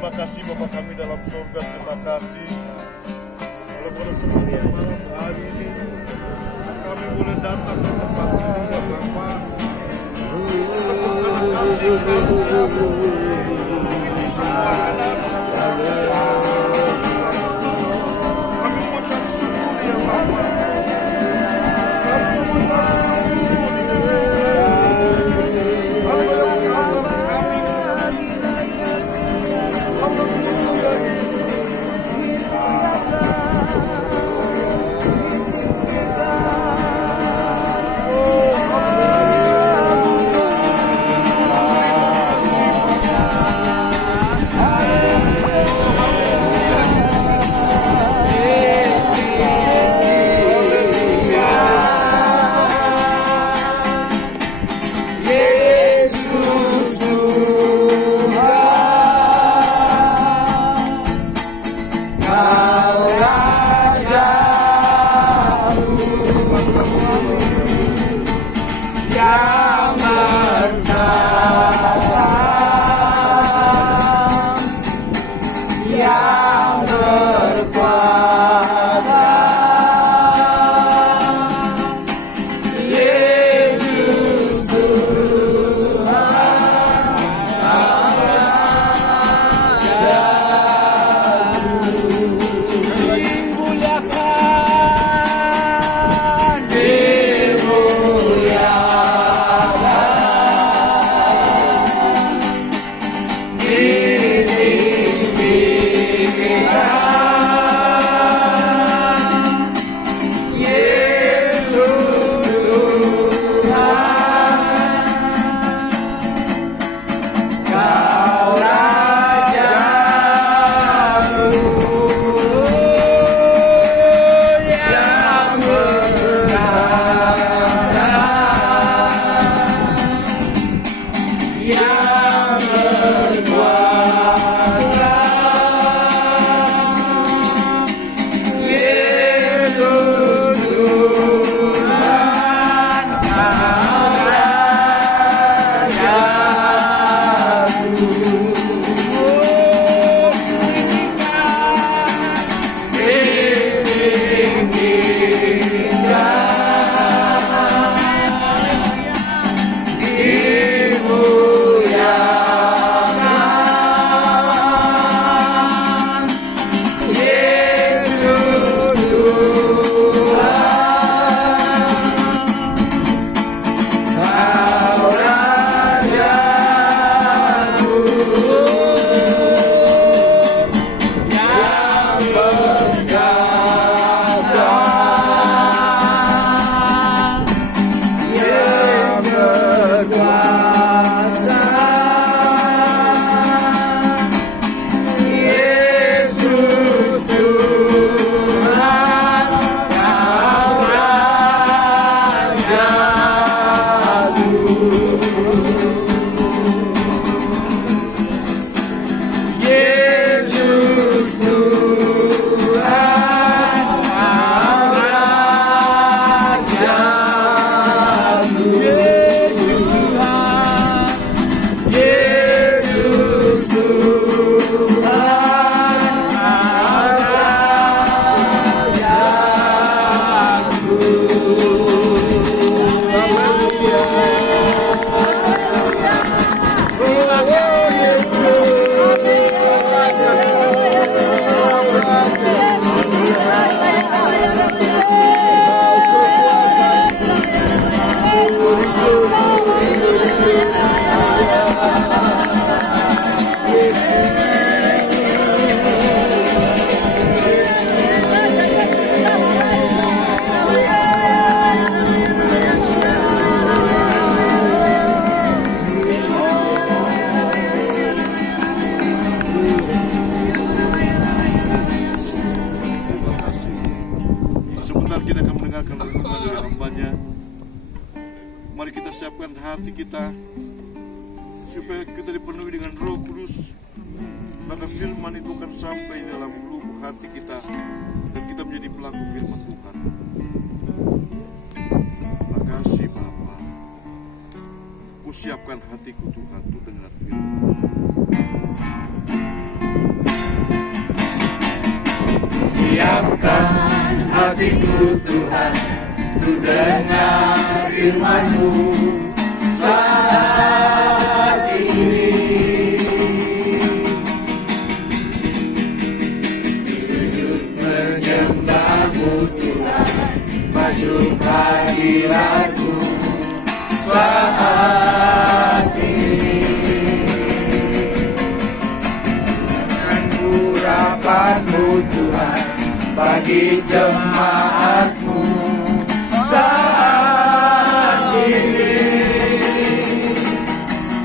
Terima kasih Bapa kami dalam surga, terima kasih kalau pada sepanjang malam hari ini kami boleh datang ke tempat ini ya Bapa. Sebut karena kasih kami ini semua anak-anak kami mengucap syukur ya Bapa. Kami mengucap syukur apa yang kami siapkan hati kita supaya kita dipenuhi dengan Roh Kudus, maka firman itu akan sampai dalam lubuk hati kita dan kita menjadi pelaku firman Tuhan. Makasih Bapa, ku siapkan hatiku Tuhan untuk dengar firman. Siapkan hatiku Tuhan untuk dengar firman-Mu saat ini. Sujud menyembah-Mu Tuhan, masuk hadirat-Mu saat ini. Dengan urapan-Mu Tuhan bagi jemaat-Mu saat ini.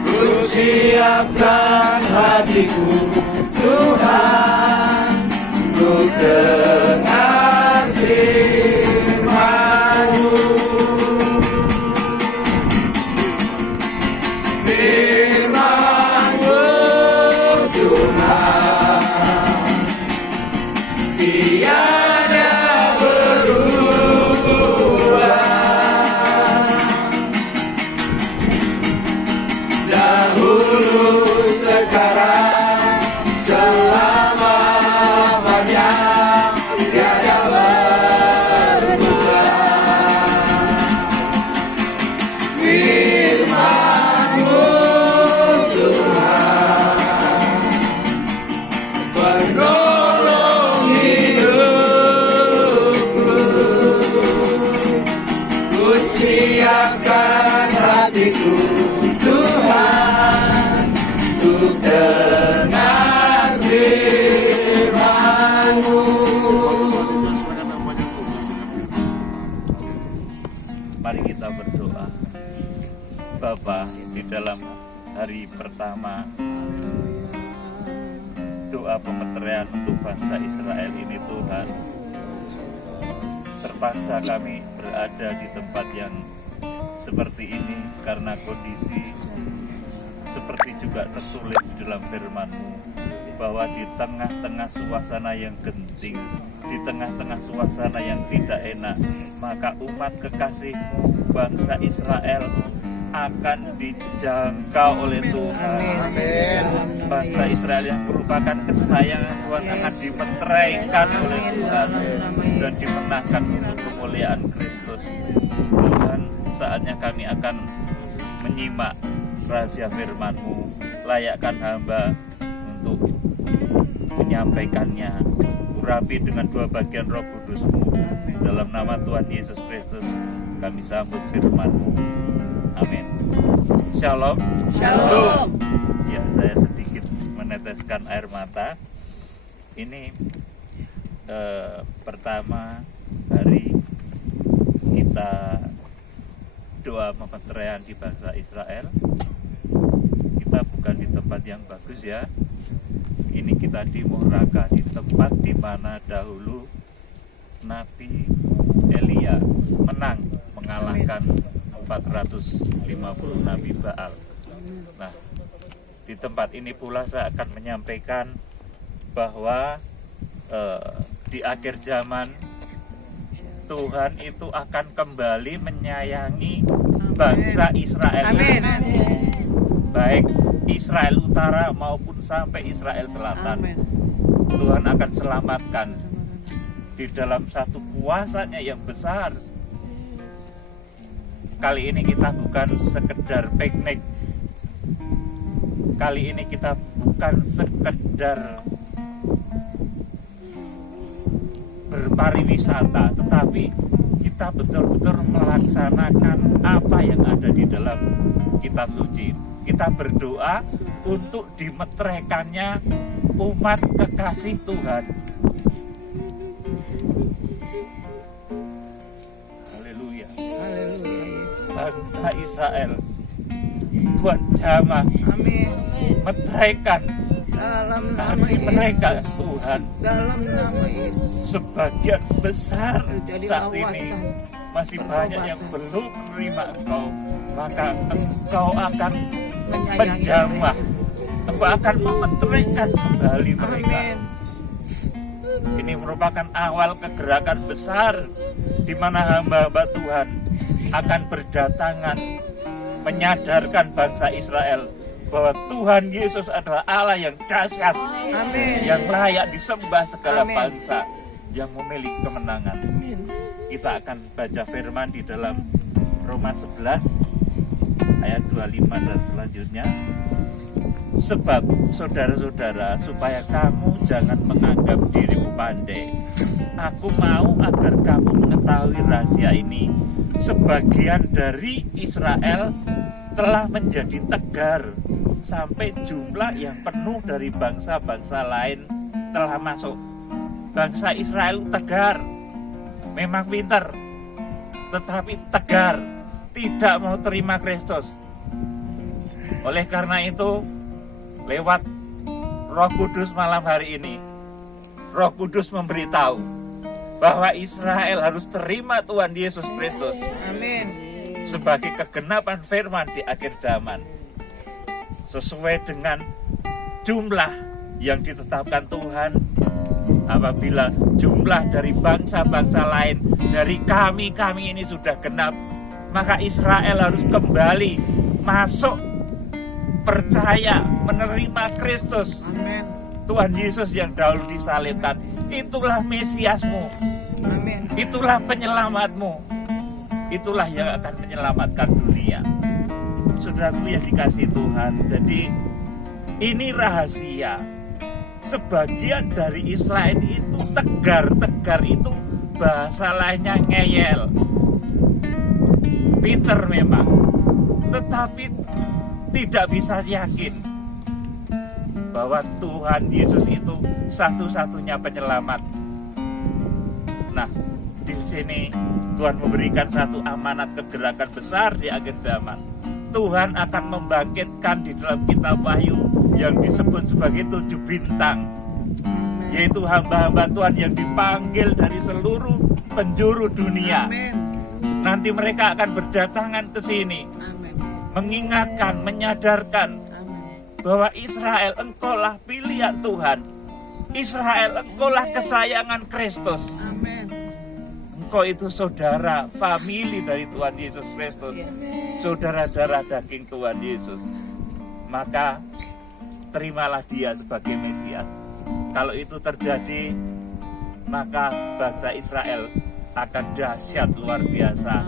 Ku siapkan hatiku Tuhan untuk dengar firman-Mu. Firman-Mu Tuhan, tiada berubah. Dahulu, sekarang, selama-lamanya, tiada berubah. Firman-Mu Tuhan, penolong hidupku. Ku siapkan hatiku Tuhan untuk dengar firman-Mu. Mari kita berdoa. Bapa, di dalam hari pertama doa pemeteraian untuk bangsa Israel ini Tuhan, terpaksa kami berada di tempat yang seperti ini karena kondisi seperti juga tertulis di dalam firman-Mu, bahwa di tengah-tengah suasana yang genting, di tengah-tengah suasana yang tidak enak, maka umat kekasih bangsa Israel akan dijangkau oleh Tuhan. Bangsa Israel yang merupakan kesayangan Tuhan akan dimeteraikan oleh Tuhan dan dimenangkan untuk kemuliaan Kristus. Tuhan, saatnya kami akan menyimak rahasia firman-Mu. Layakkan hamba untuk menyampaikannya. Urapi dengan dua bagian Roh Kudus-Mu. Dalam nama Tuhan Yesus Kristus kami sambut firman-Mu. Amin. Shalom. Shalom. Ya, saya sedikit meneteskan air mata. Ini pertama hari kita doa pemeteraian di bangsa Israel. Kita bukan di tempat yang bagus ya. Ini kita di Moraka, di tempat di mana dahulu Nabi Elia menang mengalahkan 450 Nabi Baal. Nah, di tempat ini pula saya akan menyampaikan bahwa di akhir zaman Tuhan itu akan kembali menyayangi bangsa Israel. Amin. Baik Israel Utara maupun sampai Israel Selatan. Amin. Tuhan akan selamatkan di dalam satu kuasanya yang besar. Kali ini kita bukan sekedar piknik. Kali ini kita bukan sekedar berpariwisata, tetapi kita betul-betul melaksanakan apa yang ada di dalam kitab suci. Kita berdoa untuk dimeteraikannya umat kekasih Tuhan. Haleluya. Bangsa Israel, Tuhan jamah meteraikan hati mereka Tuhan. Dalam nama Yesus. Sebagian besar Jadi saat ini masih banyak yang belum menerima Engkau, maka Engkau akan menjamah, Engkau akan memeteraikan kembali mereka. Ini merupakan awal kegerakan besar di mana hamba-hamba Tuhan akan berdatangan menyadarkan bangsa Israel bahwa Tuhan Yesus adalah Allah yang dahsyat, yang layak disembah segala bangsa, yang memiliki kemenangan. Kita akan baca firman di dalam Roma 11 ayat 25 dan selanjutnya. Sebab saudara-saudara, supaya kamu jangan menganggap dirimu pandai, aku mau agar kamu mengetahui rahasia ini. Sebagian dari Israel telah menjadi tegar, sampai jumlah yang penuh dari bangsa-bangsa lain telah masuk. Bangsa Israel tegar, memang pintar, tetapi tegar, tidak mau terima Kristus. Oleh karena itu, lewat Roh Kudus malam hari ini, Roh Kudus memberitahu bahwa Israel harus terima Tuhan Yesus Kristus sebagai kegenapan firman di akhir zaman, sesuai dengan jumlah yang ditetapkan Tuhan. Apabila jumlah dari bangsa-bangsa lain, dari kami ini sudah genap, maka Israel harus kembali masuk, percaya, menerima Kristus. Tuhan Yesus yang dahulu disalibkan. Itulah Mesiasmu, itulah penyelamatmu, itulah yang akan menyelamatkan dunia. Saudaraku yang dikasihi Tuhan, jadi ini rahasia. Sebagian dari Israel itu tegar itu bahasa lainnya ngeyel, pinter memang, tetapi tidak bisa yakin bahwa Tuhan Yesus itu satu-satunya penyelamat. Nah, di sini Tuhan memberikan satu amanat kegerakan besar di akhir zaman. Tuhan akan membangkitkan di dalam kitab Wahyu yang disebut sebagai 7 bintang, yaitu hamba-hamba Tuhan yang dipanggil dari seluruh penjuru dunia. Nanti mereka akan berdatangan ke sini, mengingatkan, menyadarkan bahwa Israel, engkaulah pilihan Tuhan. Israel, engkaulah kesayangan Kristus. Engkau itu saudara, famili dari Tuhan Yesus Kristus, saudara darah daging Tuhan Yesus. Maka terimalah dia sebagai Mesias. Kalau itu terjadi, maka bangsa Israel akan dahsyat luar biasa.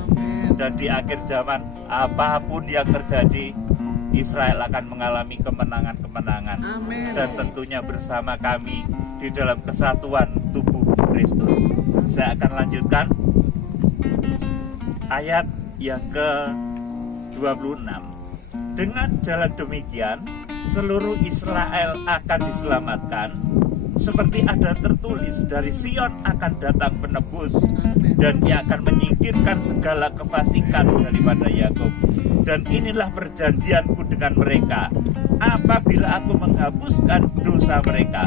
Dan di akhir zaman, apapun yang terjadi, Israel akan mengalami kemenangan-kemenangan. Dan tentunya bersama kami di dalam kesatuan tubuh Kristus. Saya akan lanjutkan ayat yang ke-26. Dengan jalan demikian, seluruh Israel akan diselamatkan, seperti ada tertulis, dari Sion akan datang penebus, dan ia akan menyingkirkan segala kefasikan daripada Yakub. Dan inilah perjanjianku dengan mereka, apabila aku menghapuskan dosa mereka.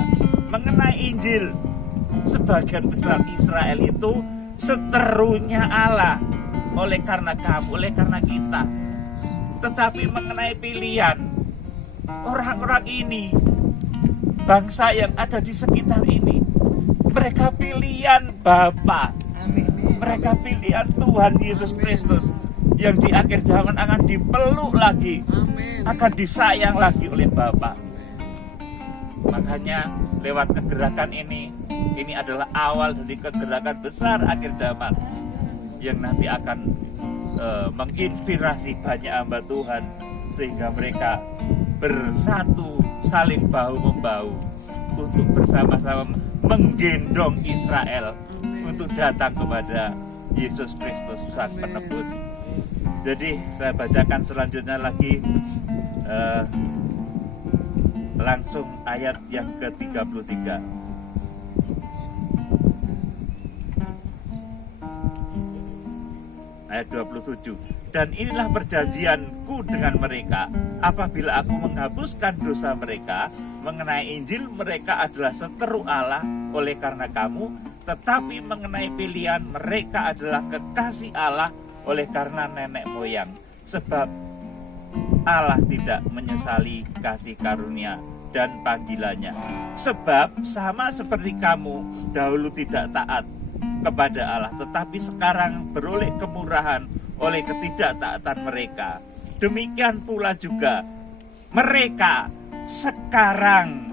Mengenai Injil, sebagian besar Israel itu seterunya Allah, oleh karena kamu, oleh karena kita. Tetapi mengenai pilihan, orang-orang ini, bangsa yang ada di sekitar ini, mereka pilihan Bapa, mereka pilihan Tuhan Yesus Kristus, yang di akhir zaman akan dipeluk lagi, akan disayang lagi oleh Bapa. Makanya lewat kegerakan ini adalah awal dari kegerakan besar akhir zaman, yang nanti akan menginspirasi banyak hamba Tuhan, sehingga mereka bersatu, saling bahu-membahu untuk bersama-sama menggendong Israel untuk datang kepada Yesus Kristus Sang Penebus. Jadi saya bacakan selanjutnya lagi, langsung ayat yang ke-33. Ayat 27. Dan inilah perjanjianku dengan mereka, apabila aku menghapuskan dosa mereka. Mengenai Injil, mereka adalah seteru Allah oleh karena kamu, tetapi mengenai pilihan, mereka adalah kekasih Allah oleh karena nenek moyang. Sebab Allah tidak menyesali kasih karunia dan panggilannya. Sebab sama seperti kamu dahulu tidak taat kepada Allah, tetapi sekarang beroleh kemurahan oleh ketidaktaatan mereka. Demikian pula juga mereka sekarang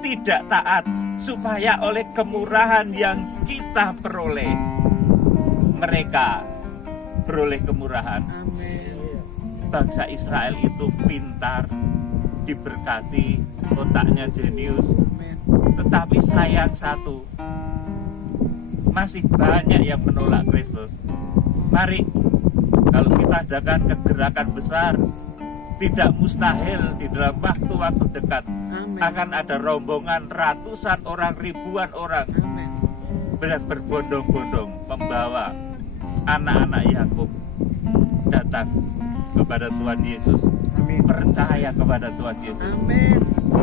tidak taat, supaya oleh kemurahan yang kita peroleh, mereka beroleh kemurahan. Bangsa Israel itu pintar, diberkati, otaknya jenius, tetapi sayang satu, masih banyak yang menolak Kristus. Mari, kalau kita adakan kegerakan besar, tidak mustahil di dalam waktu-waktu dekat akan ada rombongan ratusan orang, ribuan orang berbondong-bondong membawa anak-anak Yakub datang kepada Tuhan Yesus, percaya kepada Tuhan Yesus,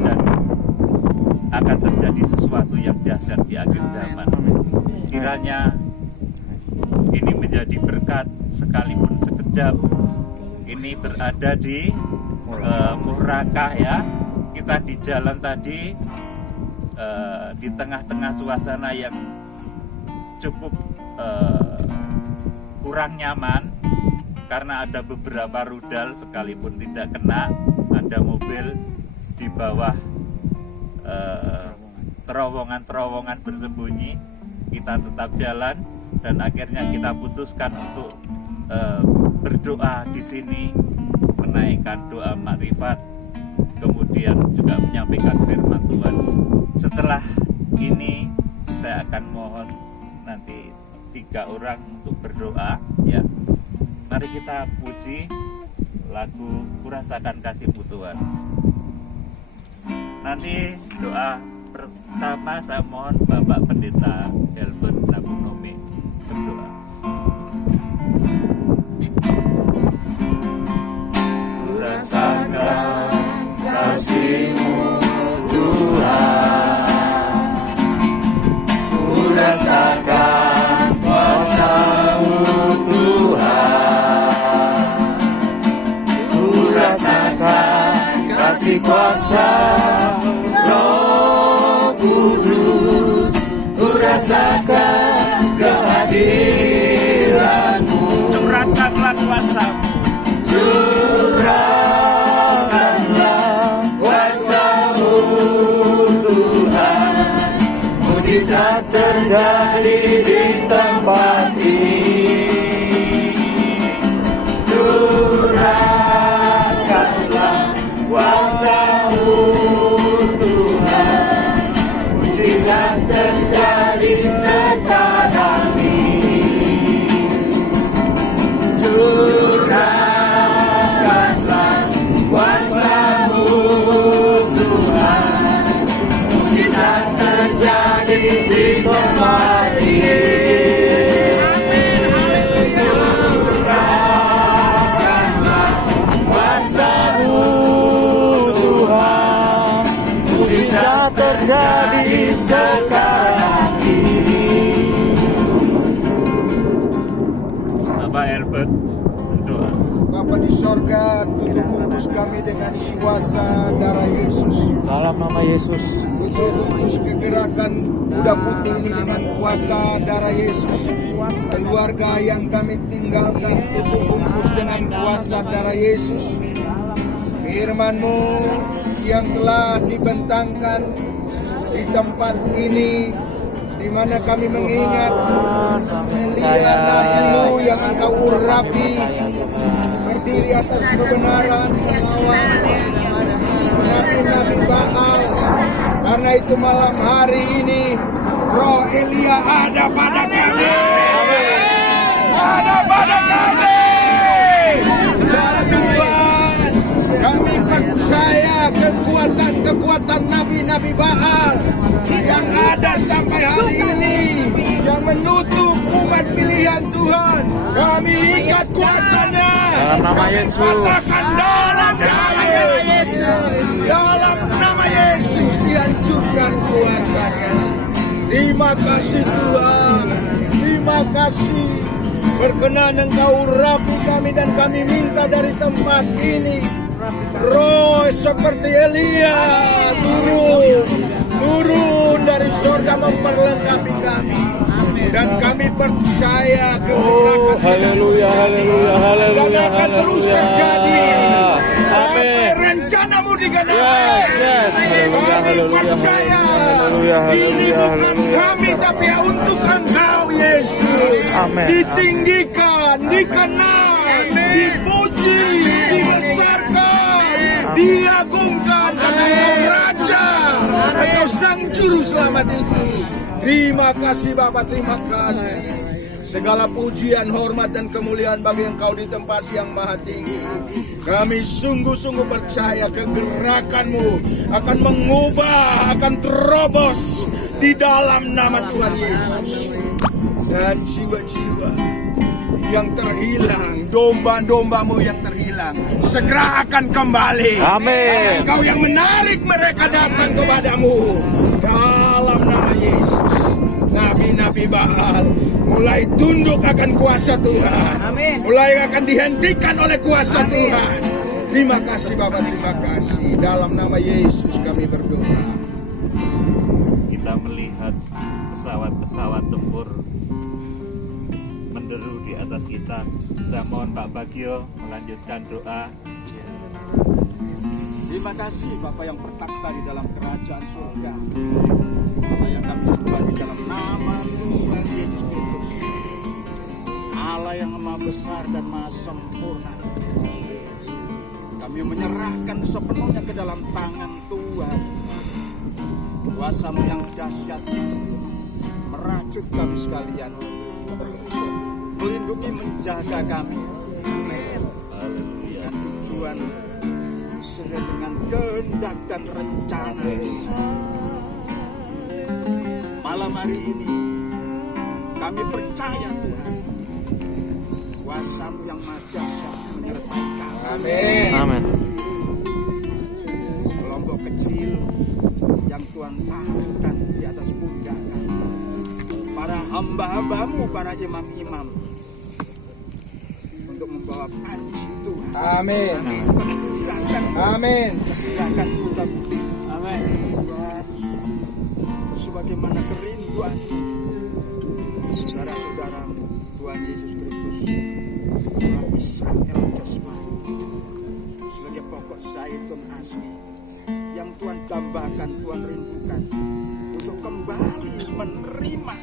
dan akan terjadi sesuatu yang dahsyat di akhir zaman. Kiranya ini menjadi berkat, sekalipun sekejap. Ini berada di Murakah ya. Kita di jalan tadi di tengah-tengah suasana yang cukup kurang nyaman karena ada beberapa rudal, sekalipun tidak kena. Ada mobil di bawah terowongan-terowongan bersembunyi. Kita tetap jalan dan akhirnya kita putuskan untuk berdoa di sini, menaikkan doa makrifat, kemudian juga menyampaikan firman Tuhan. Setelah ini saya akan mohon nanti 3 orang untuk berdoa ya. Mari kita puji lagu Kurasakan Kasih-Mu Tuhan. Nanti doa pertama saya mohon Bapak Pendeta Albert Nabunomi berdoa. Rasakan kasih-Mu Tuhan, ku rasakan kuasa-Mu Tuhan, ku rasakan kasih kuasa Roh Kudus, ku rasakan kehadiran-Mu. Curahkanlah kuasa-Mu, curahkanlah kuasa-Mu Tuhan, mujizat terjadi di tempat ini. Curahkanlah kuasa-Mu Tuhan, mujizat terjadi sekarang ini. Curahkanlah kuasa-Mu Tuhan, mujizat terjadi di tempat ini. Curahkanlah kuasa-Mu Tuhan, mujizat terjadi sekarang ini. Bapak Albert berdoa. Bapa di sorga, tutup kudus kami dengan kuasa darah Yesus. Dalam nama Yesus, Putus kegerakan kuda putih ini dengan kuasa darah Yesus. Keluarga yang kami tinggalkan tutup kudus dengan kuasa darah Yesus. Firman-Mu yang telah dibentangkan di tempat ini, di mana kami mengingat Elia nabi-Mu yang Engkau urapi, berdiri atas kebenaran melawan nabi-nabi Baal. Karena itu malam hari ini roh Elia ada pada kami. Ada pada kami. Dan Tuhan, kami percaya kekuatan nabi-nabi Baal yang ada sampai hari ini, yang menutup umat pilihan Tuhan. Kami ikat kuasanya. dalam nama Yesus, Katakan dalam nama Yesus. Dalam nama Yesus dihancurkan kuasanya. Terima kasih Tuhan. Terima kasih. Berkenan Engkau urapi kami dan kami minta dari tempat ini roh seperti Elia turun dari surga memperlengkapi kami. Dan kami percaya Oh, haleluya, haleluya, haleluya, dan akan terus haleluya. terjadi sampai Amin. rencanamu digenapi. Yes, yes. Haleluya, Kami haleluya, percaya haleluya, ini haleluya, bukan haleluya. kami tapi untuk Engkau Yesus. Amin. Ditinggikan, dikenal, dipuji, dibesarkan, diagungkan karena Engkau Raja, Engkau Sang Juru Selamat itu. Terima kasih Bapak, terima kasih. Segala pujian, hormat, dan kemuliaan bagi Engkau di tempat yang maha tinggi. Kami sungguh-sungguh percaya kegerakan-Mu akan mengubah, akan terobos di dalam nama Tuhan Yesus. Dan jiwa-jiwa yang terhilang, domba-domba-Mu yang terhilang, segera akan kembali. Amin. Engkau yang menarik mereka datang kepadamu. Dalam nama Yesus. Nabi-nabi Baal mulai tunduk akan kuasa Tuhan. Amin. Mulai akan dihentikan oleh kuasa Tuhan. Terima kasih Bapak, terima kasih. Dalam nama Yesus kami berdoa. Kita melihat pesawat-pesawat tempur menderu di atas kita. Saya mohon Pak Bagio melanjutkan doa. Terima kasih Bapa yang bertakhta di dalam kerajaan surga. Bapa yang kami sembah di dalam nama Tuhan Yesus Kristus, Allah yang maha besar dan maha sempurna. Kami menyerahkan sepenuhnya ke dalam tangan Tuhan. Kuasa-Mu yang dahsyat merajut kami sekalian, melindungi, menjaga kami. Dan tujuan sesuai dengan kehendak dan rencana. Malam hari ini kami percaya Tuhan, kuasa-Mu yang maha dahsyat menyertai kami. Amin. Amin. Kelompok kecil yang Tuhan taruhkan di atas pundak kami, para hamba-hamba-Mu, para imam-imam, untuk membawa panji Tuhan. Amin. Pergerakan, Amin. pergerakan kota putih. Amin. Tuhan, sebagaimana kerinduan saudara-saudara Tuhan Yesus Kristus, Tuhan Israel jasmani, sebagai pokok zaitun asli yang Tuhan dambakan, Tuhan rindukan untuk kembali menerima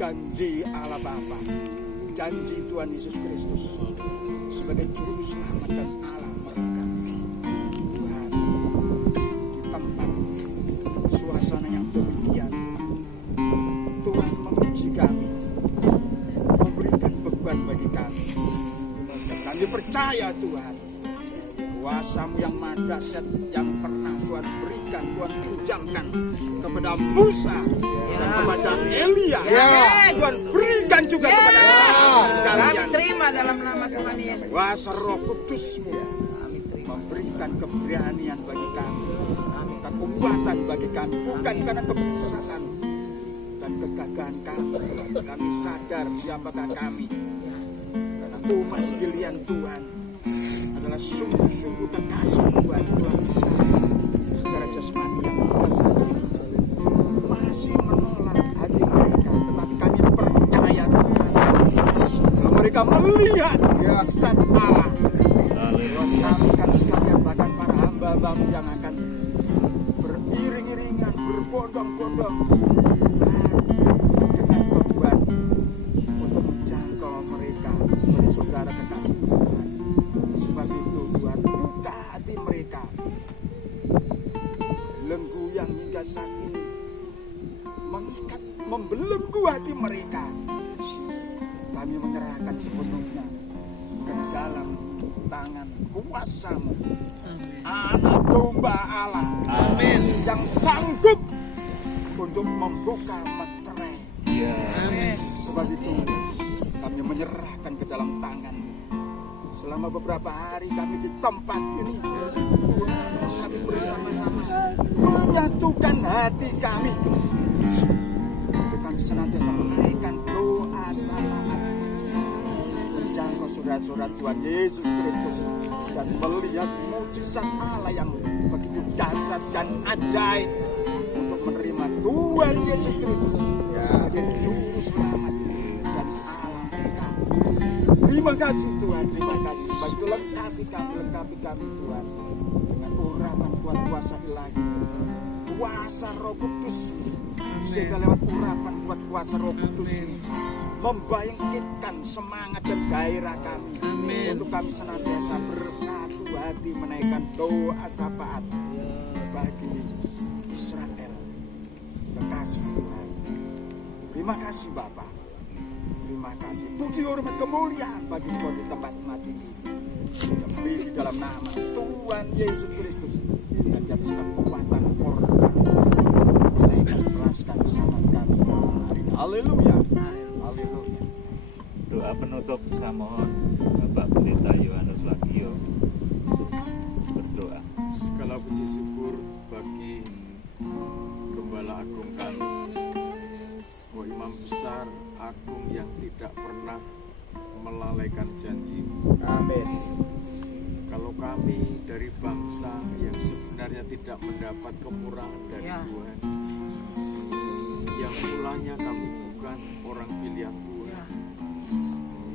janji Allah Bapa, janji Tuhan Yesus Kristus sebagai juru selamat dan Allah mereka. Tuhan, di tempat suasana yang demikian, Tuhan menguji kami, memberikan beban bagi kami. Kami percaya Tuhan, kuasa-Mu yang maha dahsyat yang pernah Tuhan berikan, Tuhan pinjamkan kepada Musa dan kepada Elia, Tuhan berikan juga kepada kami sekalian. Terima dalam nama Tuhan Yesus. Kuasa Roh Kudus-Mu memberikan keberanian bagi kami, kekuatan bagi kami, bukan karena kebiasaan dan kegagahan kami. Kami sadar siapakah kami, karena umat sekalian Tuhan adalah sungguh-sungguh kekasih Tuhan. Tuhan secara jasmani yang masih menolak hati mereka, tetapi kami percaya Tuhan, kalau mereka melihat mujizat Allah, kami kan sekalian, bahkan para hamba-hamba-Mu yang akan beriring-iringan, berbondong-bondong dengan beban untuk menjangkau mereka sebagai saudara kekasih Tuhan. Sebab itu Tuhan, buka hati mereka, belenggu yang hingga saat ini mengikat, membelenggu hati mereka. Kami menyerahkan sepenuhnya ke dalam tangan kuasa-Mu, Anak domba Allah, amin, yang sanggup untuk membuka meterai. Amin. Sebab itu kami menyerahkan ke dalam tangan. Selama beberapa hari kami di tempat ini, Tuhan, kami bersama-sama menyatukan hati kami kami senantiasa menaikkan doa syafaat menjangkau surat-surat Tuhan Yesus Kristus dan melihat mujizat Allah yang begitu dahsyat dan ajaib untuk menerima Tuhan Yesus Kristus sebagai juru selamat dan Allah mereka. Terima kasih Tuhan, terima kasih. Sebab itu lengkapi kami Tuhan dengan urapan Tuhan kuasa ilahi, kuasa Roh Kudus, sehingga lewat urapan Tuhan kuasa Roh Kudus ini membangkitkan semangat dan gairah kami untuk kami senantiasa bersatu hati menaikkan doa syafaat bagi Israel, kekasih Tuhan. Terima kasih Bapa. Terima kasih. Puji hormat kemuliaan bagi Engkau di tempat mati ini. Demi di dalam nama Tuhan Yesus Kristus dan di atas kekuatan korban menaikkan belaskan selamat kami. Haleluya. Haleluya. Doa penutup saya mohon Bapak Pendeta Yohanes Wagio berdoa. Segala puji syukur bagi Gembala Agung kami, Imam Besar Agung yang tidak pernah melalaikan janji. Amin. Kalau kami dari bangsa yang sebenarnya tidak mendapat kemurahan dari Tuhan, yang mulanya kami bukan orang pilihan Tuhan,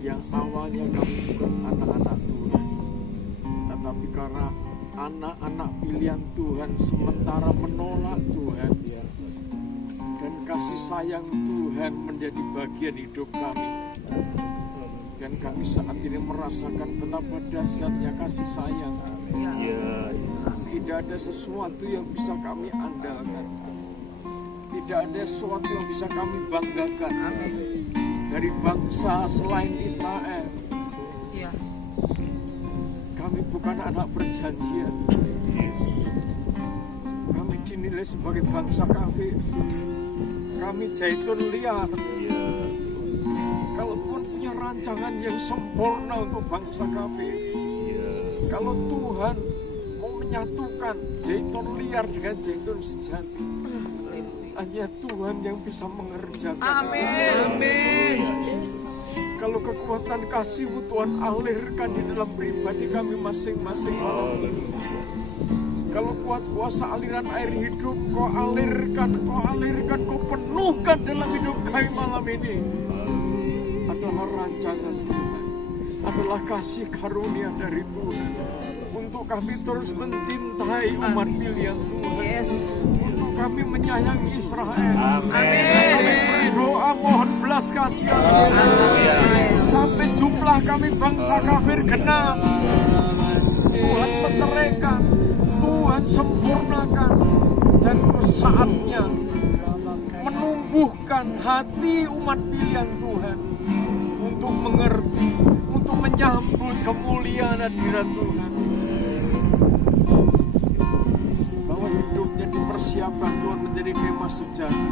yang awalnya kami bukan anak-anak Tuhan, tetapi karena anak-anak pilihan Tuhan sementara menolak Tuhan, dan kasih sayang Tuhan menjadi bagian hidup kami, dan kami saat ini merasakan betapa dahsyatnya kasih sayang. Tidak ada sesuatu yang bisa kami andalkan, tidak ada sesuatu yang bisa kami banggakan dari bangsa selain Israel. Kami bukan anak perjanjian, kami dinilai sebagai bangsa kafir, kami jaitun liar. Kalau Tuhan punya rancangan yang sempurna untuk bangsa kafir, kalau Tuhan mau menyatukan jaitun liar dengan jaitun sejati, hanya Tuhan yang bisa mengerjakan. Amin. Kalau kekuatan kasih-Mu Tuhan alirkan di dalam pribadi kami masing-masing malam ini. Kalau kuat kuasa aliran air hidup Kau alirkan, Kau penuhkan dalam hidup kami malam ini. Adalah rancangan Tuhan, adalah kasih karunia dari Tuhan untuk kami terus mencintai umat pilihan Tuhan, untuk kami menyayangi Israel. Kami berdoa mohon belas kasihan sampai jumlah kami bangsa kafir genap. Tuhan meteraikan, Tuhan sempurnakan, dan saatnya menumbuhkan hati umat pilihan Tuhan untuk mengerti, untuk menyambut kemuliaan hadirat Tuhan, bahwa hidupnya dipersiapkan Tuhan menjadi kemah sejati,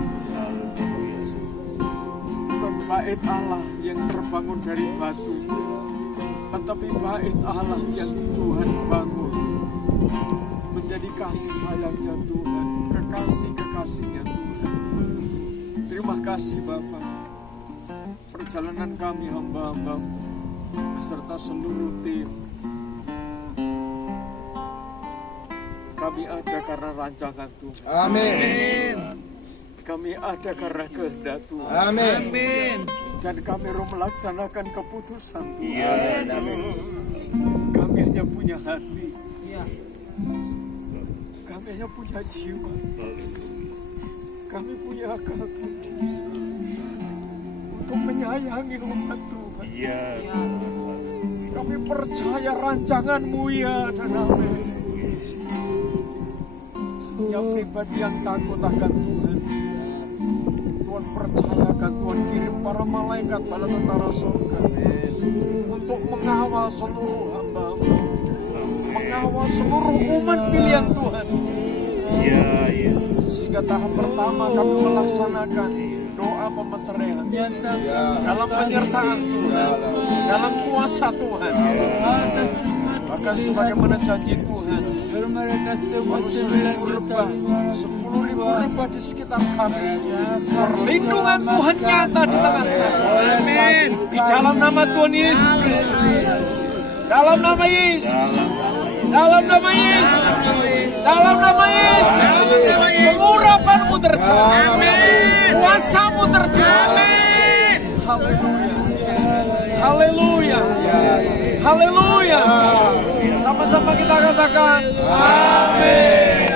bukan bait Allah yang terbangun dari batu, tetapi bait Allah yang Tuhan bangun menjadi kasih sayangnya Tuhan, kekasih-kekasihnya Tuhan. Terima kasih Bapa. Perjalanan kami hamba-hamba-Mu beserta seluruh tim, kami ada karena rancangan Tuhan. Amin. Kami ada karena kehendak Tuhan. Amin. Dan kami melaksanakan keputusan Tuhan. Kami hanya punya hati, kami hanya punya jiwa, kami punya akal budi untuk menyayangi umat Tuhan. Kami percaya rancangan-Mu ya dan amin. Setiap pribadi yang takut akan Tuhan, Tuhan percayakan, Tuhan kirim para malaikat bala tentara surga untuk mengawal seluruh hamba-Mu, mengawal seluruh umat pilihan Tuhan. Sehingga tahap pertama kami melaksanakan doa pemeteraian dalam penyertaan Tuhan, dalam kuasa Tuhan. Bahkan sebagaimana janji Tuhan, Engkau seribu lebah, 10.000 lebah di sekitar kami. Perlindungan Tuhan nyata di tengah kami. Di dalam nama Tuhan Yesus Kristus. Dalam nama Yesus. Dalam nama Yesus. Dalam nama Yesus. Pengurapanmu terjadi. Kuasamu terjadi. Haleluya. Haleluya. Haleluya. Sama-sama kita katakan amin.